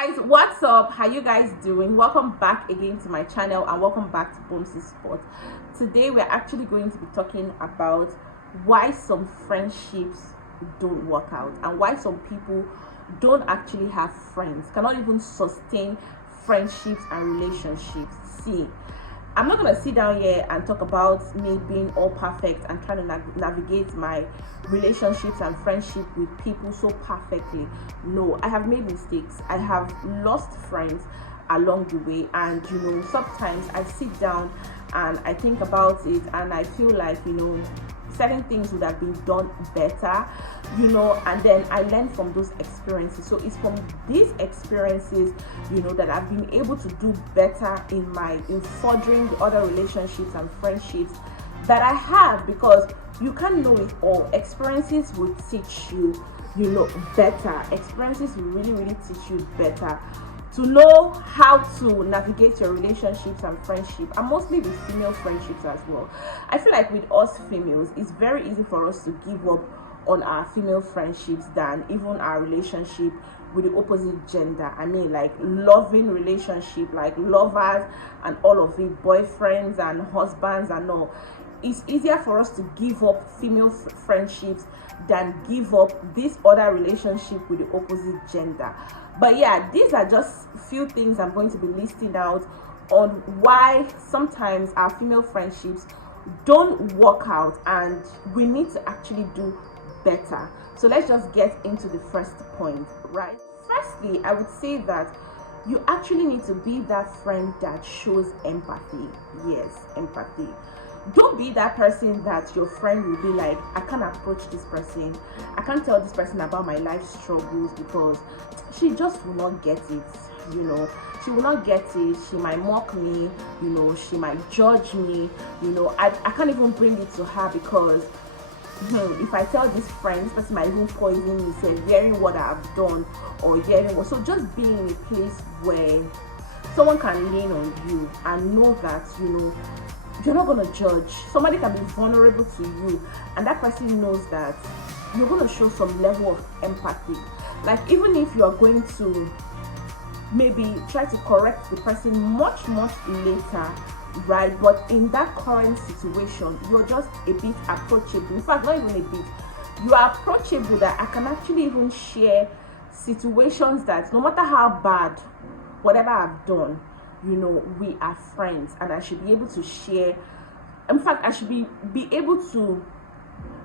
Guys, what's up? How you guys doing? Welcome back again to my channel and welcome back to Boomsy Sport. Today we're actually going to be talking about why some friendships don't work out and why some people don't actually have friends, cannot even sustain friendships and relationships. See, I'm not gonna sit down here and talk about me being all perfect and trying to navigate my relationships and friendship with people so perfectly. No, I have made mistakes. I have lost friends along the way, and sometimes I sit down and I think about it and I feel like certain things would have been done better, and then I learned from those experiences. So it's from these experiences, that I've been able to do better in furthering the other relationships and friendships that I have, because you can't know it all. Experiences will teach you, better. Experiences will really teach you better to know how to navigate your relationships and friendship, and mostly with female friendships as well. I feel like with us females, it's very easy for us to give up on our female friendships than even our relationship with the opposite gender. I mean, like loving relationship, like lovers and all of it, boyfriends and husbands and all. It's easier for us to give up female friendships than give up this other relationship with the opposite gender. But yeah, these are just few things I'm going to be listing out on why sometimes our female friendships don't work out and we need to actually do better. So let's just get into the first point, right? Firstly, I would say that you actually need to be that friend that shows empathy. Yes, empathy. Don't be that person that your friend will be like, I can't approach this person, I can't tell this person about my life struggles because she just will not get it. She will not get it. She might mock me, she might judge me. I can't even bring it to her because if I tell this friend, this person might even poison me, say, hearing what I've done or hearing what. So just being in a place where someone can lean on you and know that you're not going to judge. Somebody can be vulnerable to you and that person knows that you're going to show some level of empathy. Like, even if you are going to maybe try to correct the person much later, right? But in that current situation, you're just a bit approachable. In fact, not even a bit. You are approachable that I can actually even share situations that no matter how bad, whatever I've done, we are friends and I should be able to share. In fact, I should be able to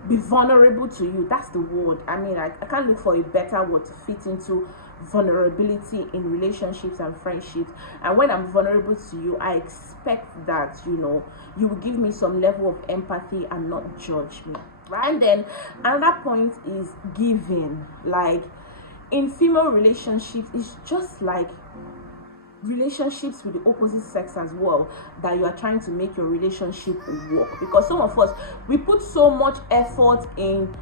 be vulnerable to you. That's the word. I mean, I can't look for a better word to fit into vulnerability in relationships and friendships. And when I'm vulnerable to you, I expect that you will give me some level of empathy and not judge me, right? And then another point is giving. Like, in female relationships, it's just like relationships with the opposite sex as well, that you are trying to make your relationship work, because some of us, we put so much effort in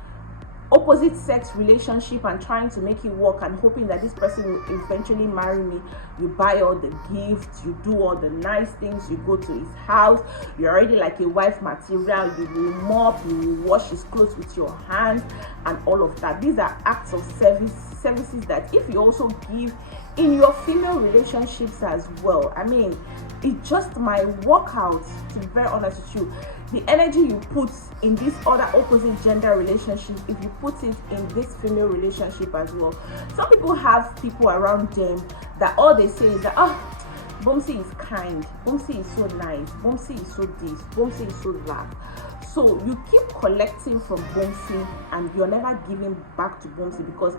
opposite sex relationship and trying to make it work and hoping that this person will eventually marry me. You buy all the gifts, you do all the nice things, you go to his house, you're already like a wife material, you will mop, you will wash his clothes with your hands and all of that. These are acts of services that if you also give in your female relationships as well, I mean, it just might work out, to be very honest with you. The energy you put in this other opposite gender relationship, if you put it in this female relationship as well. Some people have people around them that all they say is that, Boomsy is kind, Boomsy is so nice, Boomsy is so this, Boomsy is so that. So you keep collecting from Boomsy and you're never giving back to Boomsy because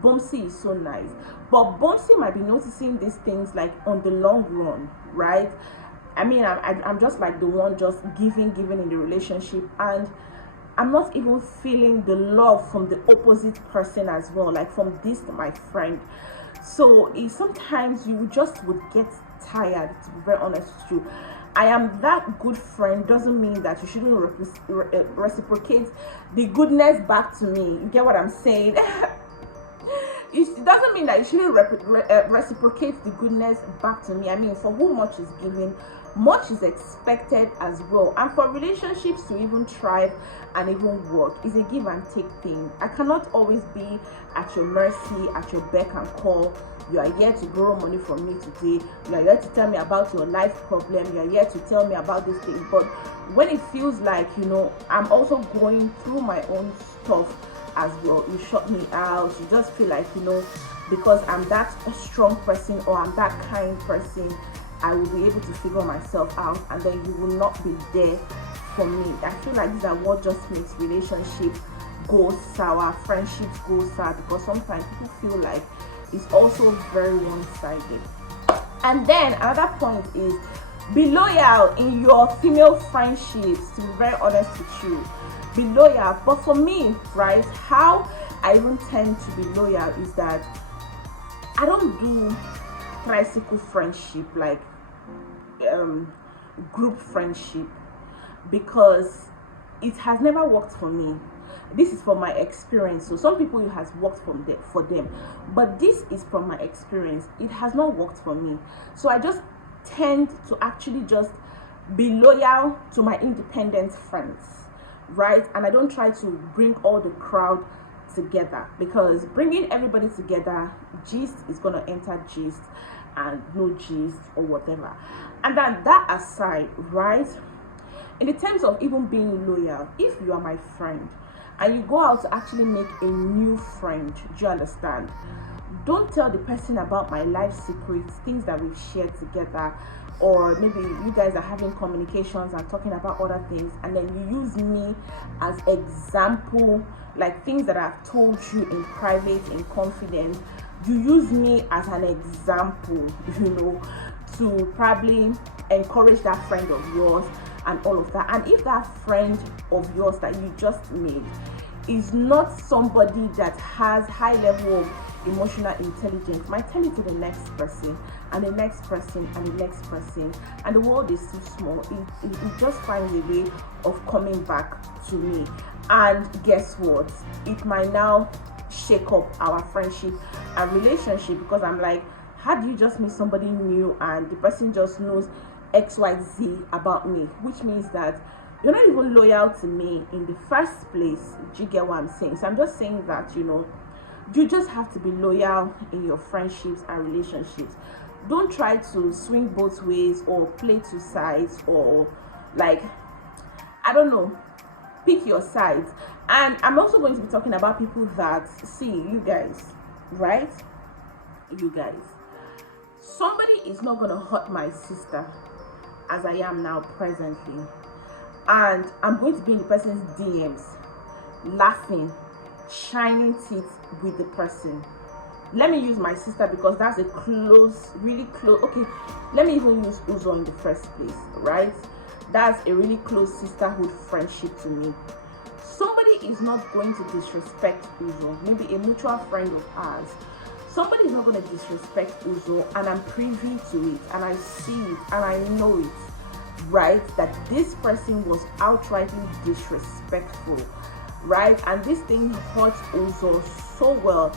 Boomsy is so nice. But Boomsy might be noticing these things like on the long run, right? I mean, I'm just like the one just giving in the relationship, and I'm not even feeling the love from the opposite person as well, like from this my friend. So sometimes you just would get tired, to be very honest with you. I am that good friend doesn't mean that you shouldn't reciprocate the goodness back to me. You get what I'm saying? It doesn't mean that you shouldn't reciprocate the goodness back to me. I mean, for who much is given, much is expected as well. And for relationships to even thrive and even work, is a give and take thing. I cannot always be at your mercy, at your beck and call You are here to borrow money from me today. You are here to tell me about your life problem. You are here to tell me about this thing. But when it feels like, I'm also going through my own stuff as well, you shut me out. You just feel like, because I'm that strong person or I'm that kind person, I will be able to figure myself out, and then you will not be there for me. I feel like these are what just makes relationship go sour, friendships go sour, because sometimes people feel like it's also very one-sided. And then another point is, be loyal in your female friendships. To be very honest with you, be loyal. But for me, right, how I even tend to be loyal is that I don't do tricycle friendship, like group friendship, because it has never worked for me. This is from my experience. So some people, it has worked for them, but this is from my experience. It has not worked for me. So I just tend to actually just be loyal to my independent friends, right? And I don't try to bring all the crowd together, because bringing everybody together, gist is going to enter gist and no gist or whatever. And then that aside, right, in the terms of even being loyal, if you are my friend and you go out to actually make a new friend, do you understand? Don't tell the person about my life secrets, things that we've shared together, or maybe you guys are having communications and talking about other things, and then you use me as example, like things that I've told you in private, in confidence. You use me as an example, to probably encourage that friend of yours and all of that. And if that friend of yours that you just made is not somebody that has high level of emotional intelligence, might tell it to the next person and the next person and the next person, and the world is too small. It just finds a way of coming back to me. And guess what? It might now shake up our friendship and relationship, because I'm like, how do you just meet somebody new and the person just knows XYZ about me, which means that you're not even loyal to me in the first place. Do you get what I'm saying? So I'm just saying that, you just have to be loyal in your friendships and relationships. Don't try to swing both ways or play two sides, or like, I don't know, pick your sides. And I'm also going to be talking about people that, see, you guys, right? You guys, somebody is not going to hurt my sister as I am now presently, and I'm going to be in the person's DMs laughing, shining teeth with the person. Let me use my sister because that's a close, really close. Okay, let me even use Uzo in the first place, right? That's a really close sisterhood friendship to me. Somebody is not going to disrespect Uzo, maybe a mutual friend of ours. Somebody is not going to disrespect Uzo, and I'm privy to it, and I see it, and I know it, right? That this person was outrightly disrespectful, right? And this thing hurts Uzo so well.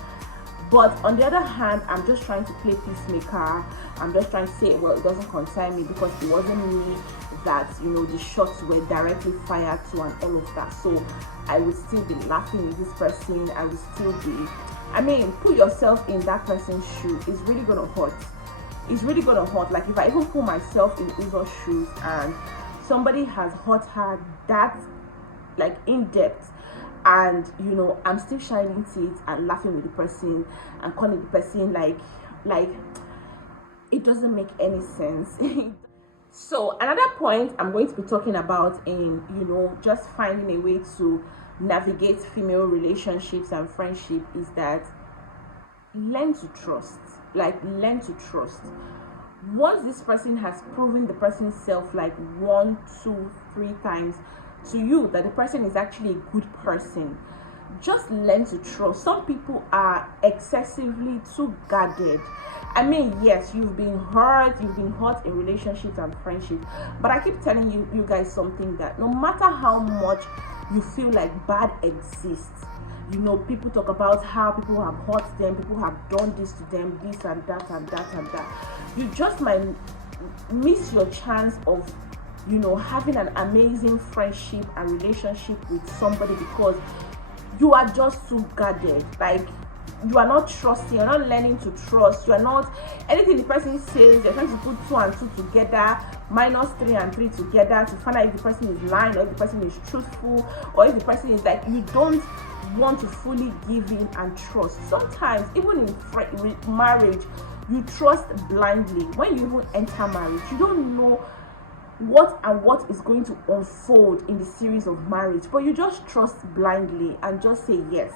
But on the other hand, I'm just trying to play peacemaker. I'm just trying to say, well, it doesn't concern me because it wasn't me that, the shots were directly fired to and all of that. So I would still be laughing with this person. I would still be, put yourself in that person's shoe. It's really going to hurt. It's really going to hurt. Like if I even put myself in Uzo's shoes and somebody has hurt her that, like, in depth, and I'm still shining teeth and laughing with the person and calling the person like it doesn't make any sense. So another point I'm going to be talking about in just finding a way to navigate female relationships and friendship is that learn to trust. Learn to trust. Once this person has proven the person's self like 1, 2, 3 times to you that the person is actually a good person, just learn to trust. Some people are excessively too guarded. Yes, you've been hurt in relationships and friendships, but I keep telling you guys something, that no matter how much you feel like bad exists, people talk about how people have hurt them, people have done this to them, this and that and that and that, you just might miss your chance of having an amazing friendship and relationship with somebody because you are just too guarded. Like, you are not trusting, you're not learning to trust, you are not, anything the person says, you're trying to put 2 and 2 together, minus 3 and 3 together to find out if the person is lying or if the person is truthful, or if the person is like, you don't want to fully give in and trust. Sometimes even in marriage, you trust blindly. When you even enter marriage, you don't know what is going to unfold in the series of marriage, but you just trust blindly and just say yes,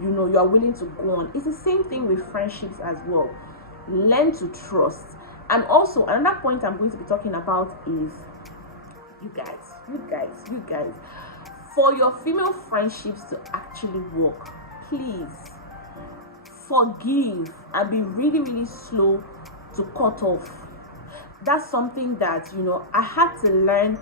you know, you are willing to go on. It's the same thing with friendships as well. Learn to trust. And also another point I'm going to be talking about is you guys, for your female friendships to actually work, please forgive and be really slow to cut off. That's something that, you know, I had to learn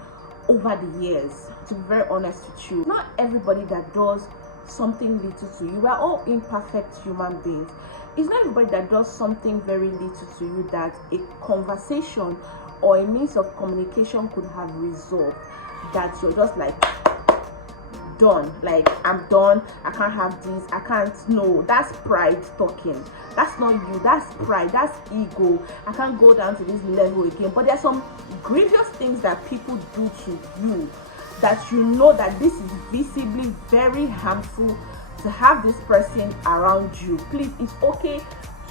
over the years, to be very honest with you. Not everybody that does something little to you, we are all imperfect human beings. It's not everybody that does something very little to you that a conversation or a means of communication could have resolved, that you're just like done, like I'm done, I can't have this, I can't. No, that's pride talking. That's not you, that's pride, that's ego. I can't go down to this level again. But there's some grievous things that people do to you that you know that this is visibly very harmful to have this person around you. Please, it's okay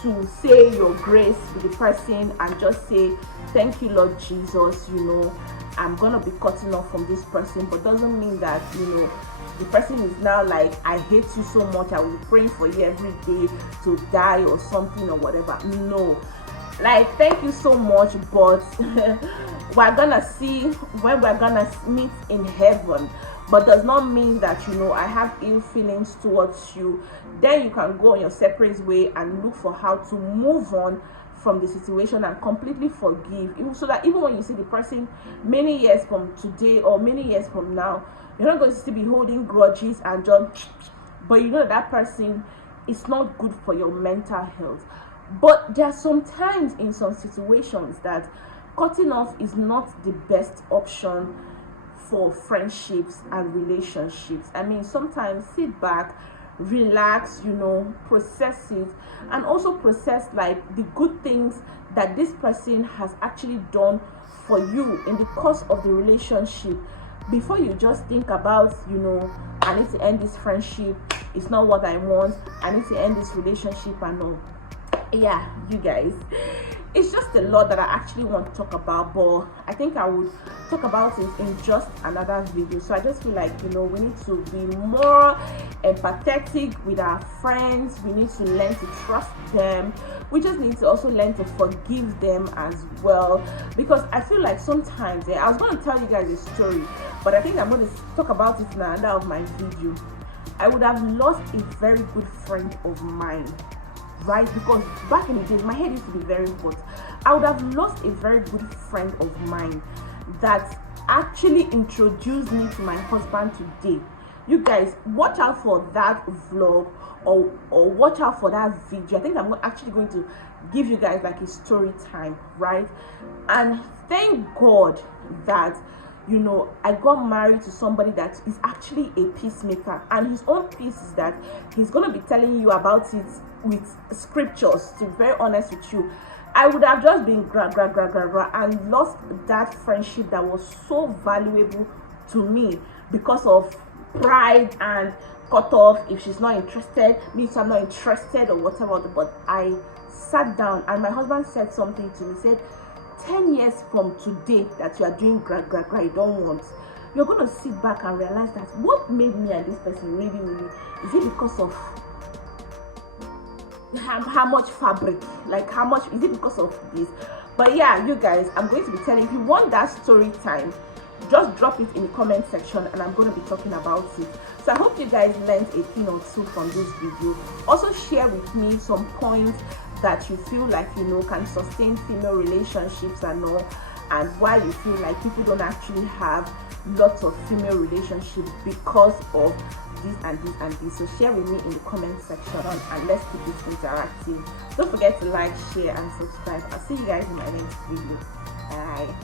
to say your grace with the person and just say, thank you, Lord Jesus, you know, I'm gonna be cutting off from this person. But doesn't mean that, you know, the person is now like, I hate you so much, I will be praying for you every day to die or something or whatever. No, like, thank you so much, but we're gonna see when we're gonna meet in heaven. But does not mean that, you know, I have ill feelings towards you. Then you can go on your separate way and look for how to move on from the situation and completely forgive, so that even when you see the person many years from today or many years from now, you're not going to still be holding grudges and just, but you know that person is not good for your mental health. But there are some times in some situations that cutting off is not the best option for friendships and relationships. I mean, sometimes sit back, relax, you know, process it, and also process like the good things that this person has actually done for you in the course of the relationship, before you just think about, you know, I need to end this friendship, it's not what I want, I need to end this relationship and all. Yeah, you guys, it's just a lot that I actually want to talk about, but I think I would talk about it in just another video. So I just feel like, you know, we need to be more empathetic with our friends. We need to learn to trust them. We just need to also learn to forgive them as well, because I feel like sometimes, I was going to tell you guys a story, but I think I'm going to talk about it in another of my video. I would have lost a very good friend of mine, right? Because back in the days, my head used to be very hot. I would have lost a very good friend of mine that actually introduced me to my husband today. You guys, watch out for that vlog, or watch out for that video. I think I'm actually going to give you guys like a story time, right? And thank God that, you know, I got married to somebody that is actually a peacemaker, and his own peace is that he's going to be telling you about it with scriptures. To be very honest with you, I would have just been and lost that friendship that was so valuable to me because of pride and cut off. If she's not interested, means I'm not interested or whatever. But I sat down and my husband said something to me. He said, 10 years from today that you are doing you don't want, you're going to sit back and realize that what made me and this person really, is it because of how much fabric, like how much is it because of this? But yeah, you guys, I'm going to be telling, if you want that story time, just drop it in the comment section and I'm going to be talking about it. So I hope you guys learned a thing or two from this video. Also share with me some points that you feel like, you know, can sustain female relationships and all, and why you feel like people don't actually have lots of female relationships because of this and this and this. So share with me in the comment section and let's keep this interactive. Don't forget to like, share and subscribe. I'll see you guys in my next video. Bye.